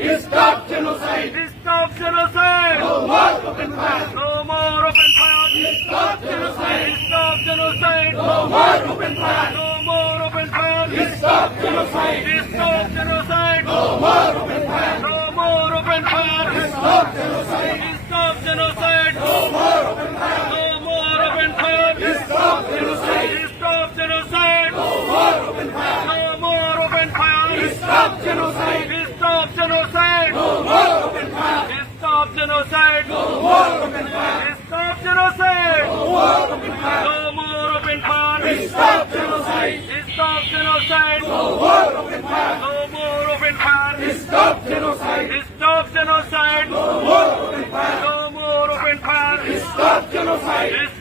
Stop genocide. Stop genocide. No more open fire. No more open fire. Stop genocide. Stop genocide. No more open fire. No more open fire. Stop genocide. Stop genocide. No more open fire. No more open fire. Stop genocide. Stop genocide. No more open fire. No more open fire. Stop genocide. Stop genocide. No more open fire. No more open fire. Stop genocide. Stop genocide. No more open fire. Stop genocide. No more open fire. Stop genocide. No more open fire. No more open fire. Stop genocide. Stop genocide. No more open fire. No more open fire. Stop genocide. Stop genocide. No more open fire. No more open fire. Stop genocide.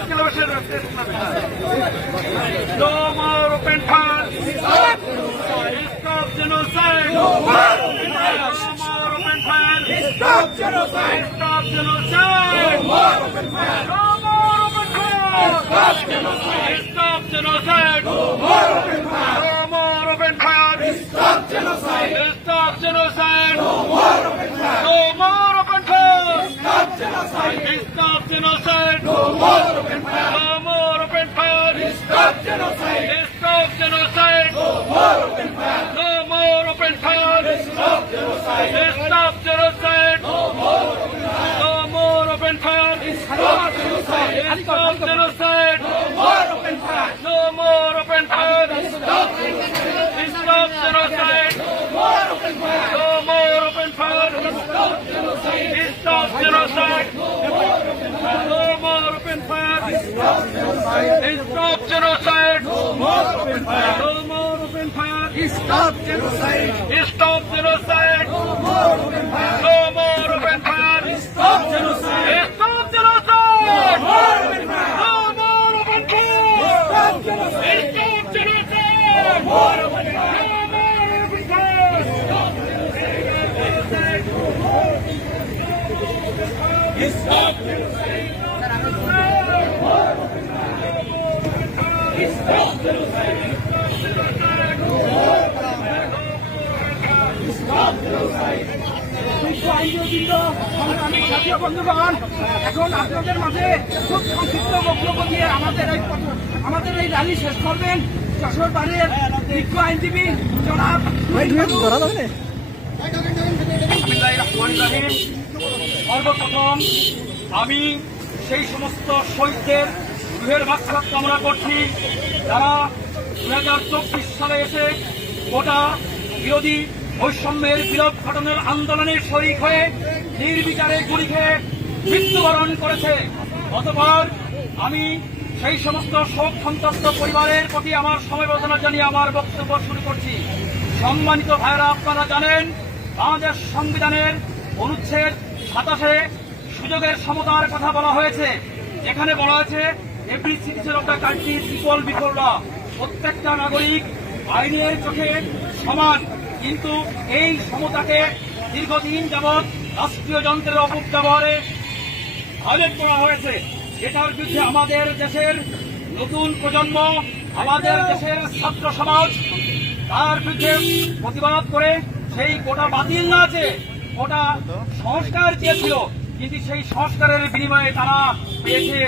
No more open fire. Stop genocide. No more open fire. No more open fire. Stop genocide. Stop genocide. No more open fire. No more open fire. Stop genocide. Stop genocide. No more open fire. No more open fire. Stop genocide. Stop genocide. Genocide. Stop genocide. No more open fire. No more open. Stop genocide. Stop genocide. No more open. No more. Stop genocide. Stop genocide. No more open. No more. Stop genocide. Stop genocide. No more open. Stop genocide. Stop genocide. No more open. No more. Stop genocide. Stop বন্ধুগণ এখন আপনাদের মাঝে খুব সংক্ষিপ্ত বক্তব্য দিয়ে আমাদের এই আমাদের এই র্যালি শেষ করবেন যশোর বাড়ির বিজ্ঞ আইনজীবী জনাব বিসমিল্লাহির রহমানির রহিম। সর্বপ্রথম আমি সেই সমস্ত শহীদদের গৃহের ভাক্ষাত কামনা করছি। যারা দু হাজার চব্বিশ সালে এসে গোটা বিরোধী বৈষম্যের বিরোধ ঘটনার আন্দোলনে শরিক হয়ে নির্বিচারে গুলি খেয়ে মৃত্যুবরণ করেছে। অতপর আমি সেই সমস্ত শোক সন্তপ্ত পরিবারের প্রতি আমার সমবেদনা জানিয়ে আমার বক্তব্য শুরু করছি। সম্মানিত ভাইরা আপনারা জানেন, বাংলাদেশ সংবিধানের অনুচ্ছেদ সাতাশে সুযোগের সমতার কথা বলা হয়েছে। এখানে বলা হয়েছে every citizen of the country equal before law. প্রত্যেকটা নাগরিক আইনের চোখে সমান, কিন্তু এই সমতাকে দীর্ঘদিন যাবৎ রাষ্ট্রীয় যন্ত্রের অপব্যবহারে ভায়োলেট করা হয়েছে। এটার বিরুদ্ধে আমাদের দেশের নতুন প্রজন্ম, আমাদের দেশের ছাত্র সমাজ, তার বিরুদ্ধে প্রতিবাদ করে সেই কোটা বাতিল না আছে। কোটা সংস্কার চেয়েছিল। কিন্তু সেই সংস্কারের বিনিময়ে তারা পেয়েছে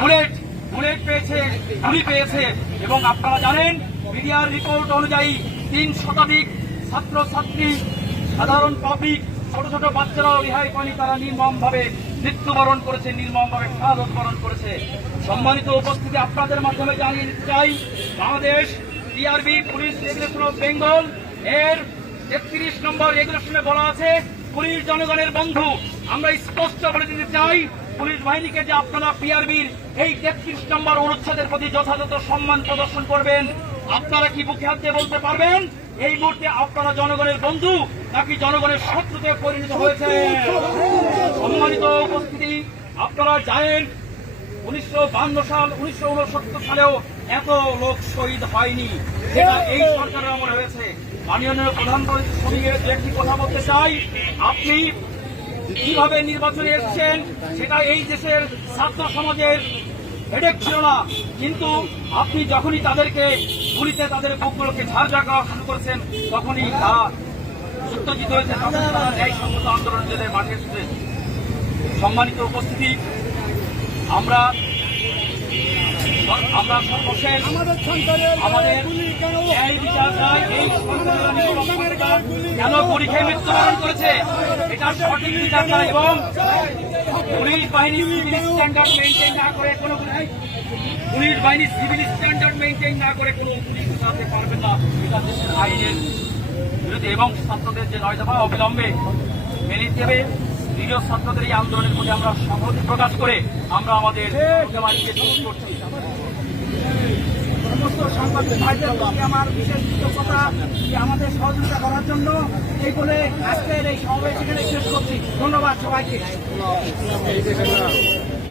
বুলেট বুলেট পেয়েছে, গুলি পেয়েছে। এবং আপনারা জানেন, মিডিয়ার রিপোর্ট অনুযায়ী তিন শতাধিক ছাত্র ছাত্রী সাধারণ পাবলিক ছোট ছোট বাচ্চারাও রেহাই পানি তারা নির্মম ভাবে মৃত্যুবরণ করেছে নির্মম ভাবে বরণ করেছে। সম্মানিত উপস্থিতি আপনাদের মাধ্যমে জানিয়ে দিতে চাই, Bangladesh TRB police regulation of Bengal এর তেত্রিশ নম্বর রেগুলেশনে বলা আছে, পুলিশ জনগণের বন্ধু। আমরা স্পষ্ট বলে দিতে চাই, পুলিশ বাহিনীকে যে আপনারা পিআরবির এই তেত্রিশ নম্বর অনুচ্ছেদের প্রতি যথাযথ সম্মান প্রদর্শন করবেন, আপনারা কি মুখে হাত দিয়ে বলতে পারবেন? এই মুহূর্তে আপনারা জনগণের বন্ধু, নাকি জনগণের শত্রুতে পরিণত হয়েছে? সম্মানিত উপস্থিতি, আপনারা জানেন, উনিশশো সাল, উনিশশো উনসত্তর সালেও এত লোক শহীদ হয়নি। যেটা এই সরকারের আমলে হয়েছে। মাননীয় দু একটি কথা বলতে চাই, আপনি কীভাবে নির্বাচনে এসছেন, সেটা এই দেশের ছাত্র সমাজের হেডেক ছিল না। কিন্তু আপনি যখনই তাদেরকে গুলিতে তাদের বুকগুলোকে ঝাড়ঝাড় করা শুরু করেছেন, তখনই তারা সত্যজিত হয়েছে। তখন তারা সম্মত আন্দোলন জেলে মাঠে এসেছে। সম্মানিত উপস্থিতি, আমরা আমরা সর্বশেষ আমাদের কেন? এই পরীক্ষায় মৃত্যুবরণ করেছে? এটা সঠিক এবং পুলিশ বাহিনী সিভিল স্ট্যান্ডার্ড মেনটেন না করে কোনো পুলিশ বাহিনী সিভিল স্ট্যান্ডার্ড মেনটেন না করে কোনো পুলিশ পারবে না। এটা দেশের আইনের বিরুদ্ধে এবং ছাত্রদের যে নয় দফা অবিলম্বে মেনে নিতে হবে। নিরীহ ছাত্রদের এই আন্দোলনের প্রতি আমরা সংহতি প্রকাশ করে আমরা আমাদের করছি। আমার বিশেষ কৃতজ্ঞতা যে আমাদের সহযোগিতা করার জন্য এই এই সমাবেশ শেষ করছি। ধন্যবাদ সবাইকে।